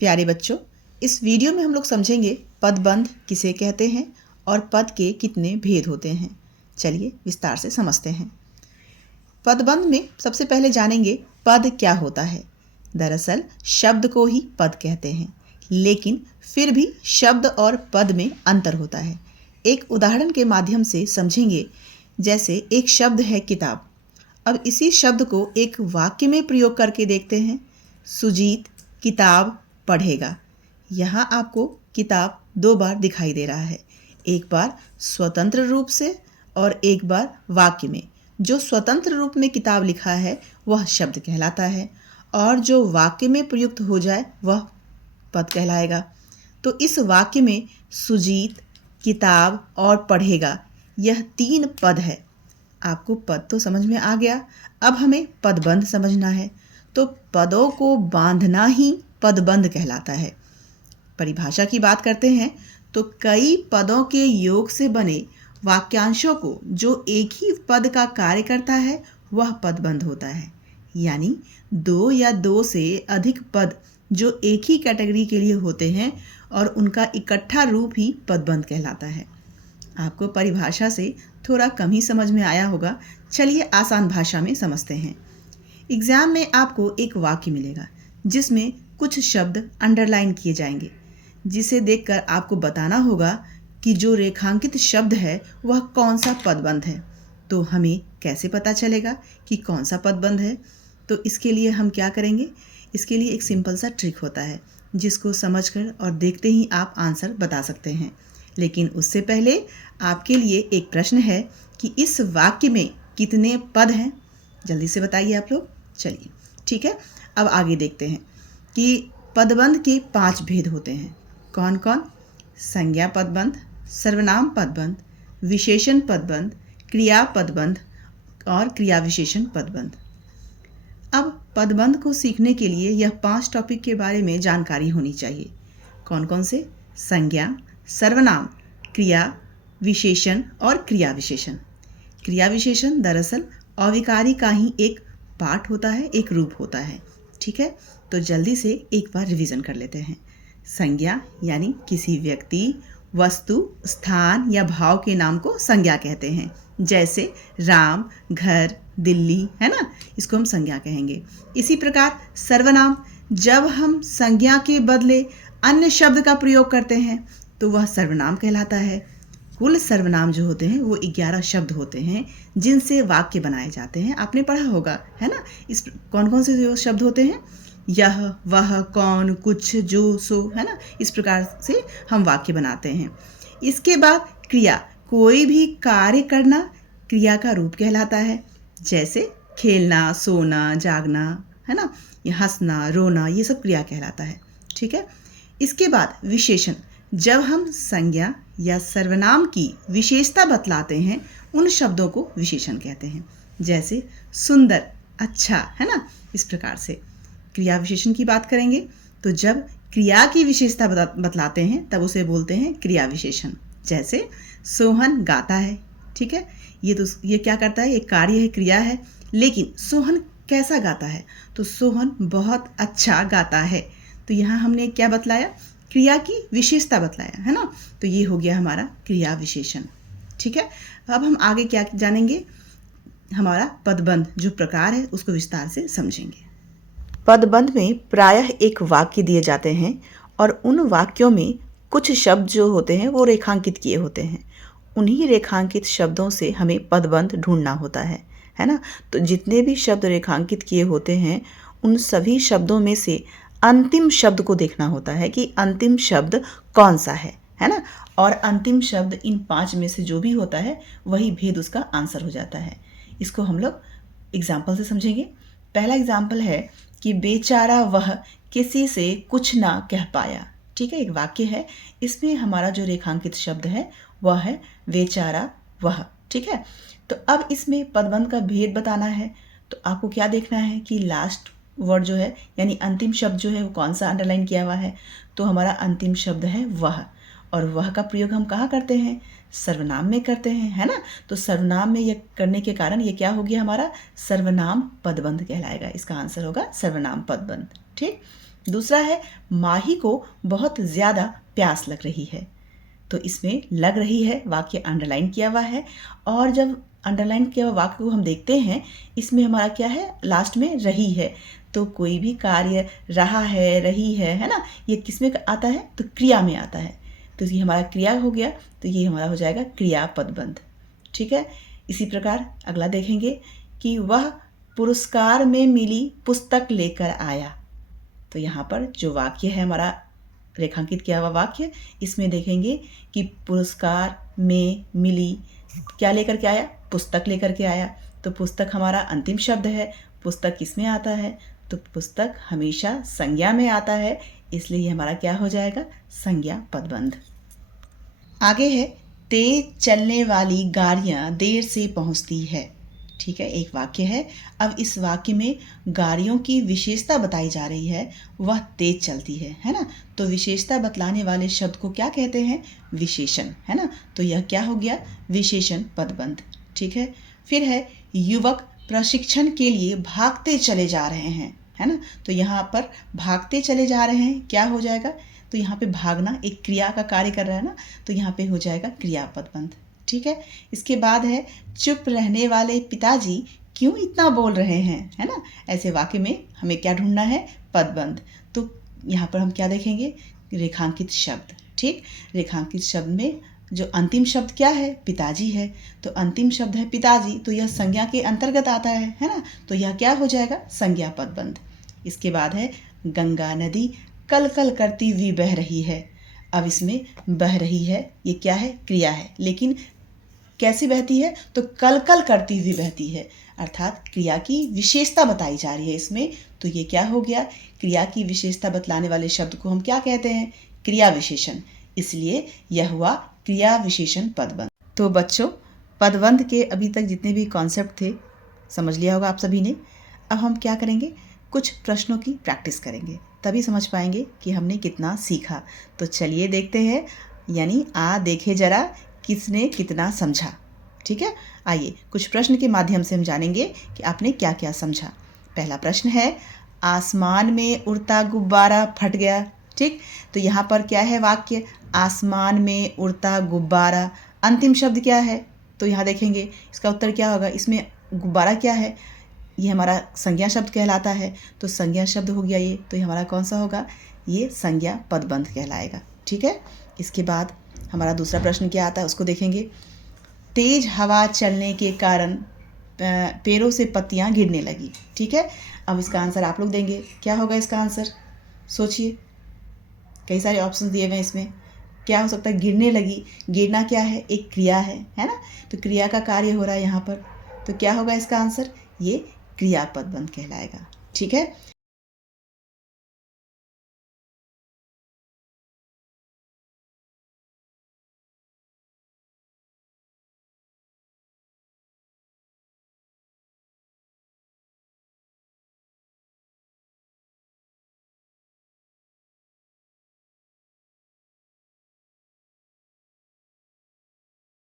प्यारे बच्चों, इस वीडियो में हम लोग समझेंगे पदबंध किसे कहते हैं और पद के कितने भेद होते हैं। चलिए विस्तार से समझते हैं। पदबंध में सबसे पहले जानेंगे पद क्या होता है। दरअसल शब्द को ही पद कहते हैं, लेकिन फिर भी शब्द और पद में अंतर होता है। एक उदाहरण के माध्यम से समझेंगे। जैसे एक शब्द है किताब। अब इसी शब्द को एक वाक्य में प्रयोग करके देखते हैं। सुजीत किताब पढ़ेगा। यहाँ आपको किताब 2 बार दिखाई दे रहा है, एक बार स्वतंत्र रूप से और एक बार वाक्य में। जो स्वतंत्र रूप में किताब लिखा है वह शब्द कहलाता है, और जो वाक्य में प्रयुक्त हो जाए वह पद कहलाएगा। तो इस वाक्य में सुजीत किताब और पढ़ेगा, यह 3 पद है। आपको पद तो समझ में आ गया। अब हमें पदबंध समझना है। तो पदों को बांधना ही पदबंध कहलाता है। परिभाषा की बात करते हैं तो कई पदों के योग से बने वाक्यांशों को जो एक ही पद का कार्य करता है वह पदबंध होता है। यानी 2 या 2 से अधिक पद जो एक ही कैटेगरी के लिए होते हैं और उनका इकट्ठा रूप ही पदबंध कहलाता है। आपको परिभाषा से थोड़ा कम ही समझ में आया होगा। चलिए आसान भाषा में समझते हैं। एग्जाम में आपको एक वाक्य मिलेगा जिसमें कुछ शब्द अंडरलाइन किए जाएंगे, जिसे देखकर आपको बताना होगा कि जो रेखांकित शब्द है वह कौन सा पदबंध है। तो हमें कैसे पता चलेगा कि कौन सा पदबंध है? तो इसके लिए हम क्या करेंगे? इसके लिए एक सिंपल सा ट्रिक होता है जिसको समझकर और देखते ही आप आंसर बता सकते हैं। लेकिन उससे पहले आपके लिए एक प्रश्न है कि इस वाक्य में कितने पद हैं? जल्दी से बताइए आप लोग। चलिए ठीक है, अब आगे देखते हैं कि पदबंध के 5 भेद होते हैं। कौन कौन? संज्ञा पदबंध, सर्वनाम पदबंध, विशेषण पदबंध, क्रिया पदबंध और क्रिया विशेषण पदबंध। अब पदबंध को सीखने के लिए यह 5 टॉपिक के बारे में जानकारी होनी चाहिए। कौन कौन से? संज्ञा, सर्वनाम, क्रिया विशेषण और क्रिया विशेषण। क्रिया विशेषण दरअसल अविकारी का ही एक पार्ट होता है, एक रूप होता है। ठीक है, तो जल्दी से एक बार रिवीजन कर लेते हैं। संज्ञा यानी किसी व्यक्ति, वस्तु, स्थान या भाव के नाम को संज्ञा कहते हैं। जैसे राम, घर, दिल्ली, है ना, इसको हम संज्ञा कहेंगे। इसी प्रकार सर्वनाम, जब हम संज्ञा के बदले अन्य शब्द का प्रयोग करते हैं तो वह सर्वनाम कहलाता है। कुल सर्वनाम जो होते हैं वो 11 शब्द होते हैं जिनसे वाक्य बनाए जाते हैं। आपने पढ़ा होगा, है ना। इस कौन कौन से जो शब्द होते हैं? यह, वह, कौन, कुछ, जो, सो, है ना। इस प्रकार से हम वाक्य बनाते हैं। इसके बाद क्रिया, कोई भी कार्य करना क्रिया का रूप कहलाता है। जैसे खेलना, सोना, जागना, है ना, ये हंसना, रोना, ये सब क्रिया कहलाता है। ठीक है। इसके बाद विशेषण, जब हम संज्ञा या सर्वनाम की विशेषता बतलाते हैं उन शब्दों को विशेषण कहते हैं। जैसे सुंदर, अच्छा, है ना, इस प्रकार से। क्रिया विशेषण की बात करेंगे तो जब क्रिया की विशेषता बतलाते हैं तब उसे बोलते हैं क्रिया विशेषण। जैसे सोहन गाता है। ठीक है, ये क्या करता है? एक कार्य है, क्रिया है। लेकिन सोहन कैसा गाता है? तो सोहन बहुत अच्छा गाता है। तो यहाँ हमने क्या बतलाया? क्रिया की विशेषता बतलाया, है ना। तो ये हो गया हमारा क्रिया विशेषण। ठीक है, अब हम आगे क्या जानेंगे? हमारा पदबंध जो प्रकार है उसको विस्तार से समझेंगे। पदबंध में प्रायः एक वाक्य दिए जाते हैं और उन वाक्यों में कुछ शब्द जो होते हैं वो रेखांकित किए होते हैं। उन्हीं रेखांकित शब्दों से हमें पदबंध ढूंढना होता है ना। तो जितने भी शब्द रेखांकित किए होते हैं उन सभी शब्दों में से अंतिम शब्द को देखना होता है कि अंतिम शब्द कौन सा है ना। और अंतिम शब्द इन 5 में से जो भी होता है वही भेद उसका आंसर हो जाता है। इसको हम लोग एग्जाम्पल से समझेंगे। पहला एग्जाम्पल है कि बेचारा वह किसी से कुछ ना कह पाया। ठीक है, एक वाक्य है, इसमें हमारा जो रेखांकित शब्द है वह है बेचारा वह। ठीक है, तो अब इसमें पदबंध का भेद बताना है तो आपको क्या देखना है कि लास्ट वर्ड जो है यानी अंतिम शब्द जो है वो कौन सा अंडरलाइन किया हुआ है। तो हमारा अंतिम शब्द है वह, और वह का प्रयोग हम कहाँ करते हैं? सर्वनाम में करते हैं, है ना। तो सर्वनाम में ये करने के कारण ये क्या हो गया? हमारा सर्वनाम पदबंध कहलाएगा। इसका आंसर होगा सर्वनाम पदबंध। ठीक, दूसरा है माही को बहुत ज़्यादा प्यास लग रही है। तो इसमें लग रही है वाक्य अंडरलाइन किया हुआ है, और जब अंडरलाइन किया हुआ वाक्य को हम देखते हैं, इसमें हमारा क्या है, लास्ट में रही है। तो कोई भी कार्य रहा है, रही है ना, ये किस में आता है, तो क्रिया में आता है। तो ये हमारा क्रिया हो गया, तो ये हमारा हो जाएगा क्रिया पदबंध। ठीक है। इसी प्रकार अगला देखेंगे कि वह पुरस्कार में मिली पुस्तक लेकर आया। तो यहाँ पर जो वाक्य है हमारा रेखांकित किया हुआ वाक्य, इसमें देखेंगे कि पुरस्कार में मिली क्या लेकर के आया, पुस्तक लेकर के आया। तो पुस्तक हमारा अंतिम शब्द है। पुस्तक किस में आता है, तो पुस्तक हमेशा संज्ञा में आता है, इसलिए ये हमारा क्या हो जाएगा, संज्ञा पदबंध। आगे है तेज चलने वाली गाड़ियाँ देर से पहुँचती है। ठीक है, एक वाक्य है। अब इस वाक्य में गाड़ियों की विशेषता बताई जा रही है, वह तेज चलती है ना। तो विशेषता बतलाने वाले शब्द को क्या कहते हैं, विशेषण, है ना। तो यह क्या हो गया, विशेषण पदबंध। ठीक है। फिर है युवक प्रशिक्षण के लिए भागते चले जा रहे हैं, है ना। तो यहाँ पर भागते चले जा रहे हैं क्या हो जाएगा, तो यहाँ पे भागना एक क्रिया का कार्य कर रहा है ना, तो यहाँ पे हो जाएगा क्रिया पदबंध। ठीक है। इसके बाद है चुप रहने वाले पिताजी क्यों इतना बोल रहे हैं, है ना। ऐसे वाक्य में हमें क्या ढूंढना है, पदबंध। तो यहाँ पर हम क्या देखेंगे, रेखांकित शब्द। ठीक, रेखांकित शब्द में जो अंतिम शब्द क्या है, पिताजी है। तो अंतिम शब्द है पिताजी, तो यह संज्ञा के अंतर्गत आता है ना। तो यह क्या हो जाएगा, संज्ञा पदबंध। इसके बाद है गंगा नदी कल कल करती हुई बह रही है। अब इसमें बह रही है, ये क्या है, क्रिया है, लेकिन कैसी बहती है, तो कल कल करती हुई बहती है, अर्थात क्रिया की विशेषता बताई जा रही है इसमें। तो ये क्या हो गया, क्रिया की विशेषता बतलाने वाले शब्द को हम क्या कहते हैं, क्रिया विशेषण। इसलिए यह हुआ क्रिया विशेषण पदबंध। तो बच्चों, पदबंध के अभी तक जितने भी कॉन्सेप्ट थे समझ लिया होगा आप सभी ने। अब हम क्या करेंगे, कुछ प्रश्नों की प्रैक्टिस करेंगे, तभी समझ पाएंगे कि हमने कितना सीखा। तो चलिए देखते हैं, यानी देखे जरा किसने कितना समझा। ठीक है, आइए कुछ प्रश्न के माध्यम से हम जानेंगे कि आपने क्या क्या समझा। पहला प्रश्न है, आसमान में उड़ता गुब्बारा फट गया। ठीक, तो यहाँ पर क्या है वाक्य, आसमान में उड़ता गुब्बारा, अंतिम शब्द क्या है, तो यहाँ देखेंगे इसका उत्तर क्या होगा। इसमें गुब्बारा क्या है, ये हमारा संज्ञा शब्द कहलाता है, तो संज्ञा शब्द हो गया ये, तो ये हमारा कौन सा होगा, ये संज्ञा पदबंध कहलाएगा। ठीक है। इसके बाद हमारा दूसरा प्रश्न क्या आता है उसको देखेंगे। तेज हवा चलने के कारण पेड़ों से पत्तियां गिरने लगी। ठीक है, अब इसका आंसर आप लोग देंगे, क्या होगा इसका आंसर, सोचिए। कई सारे ऑप्शन दिए हुए हैं इसमें, क्या हो सकता है, गिरने लगी। गिरना क्या है, एक क्रिया है ना। तो क्रिया का कार्य हो रहा है यहाँ पर, तो क्या होगा इसका आंसर, ये क्रिया पदबंध कहलाएगा। ठीक है।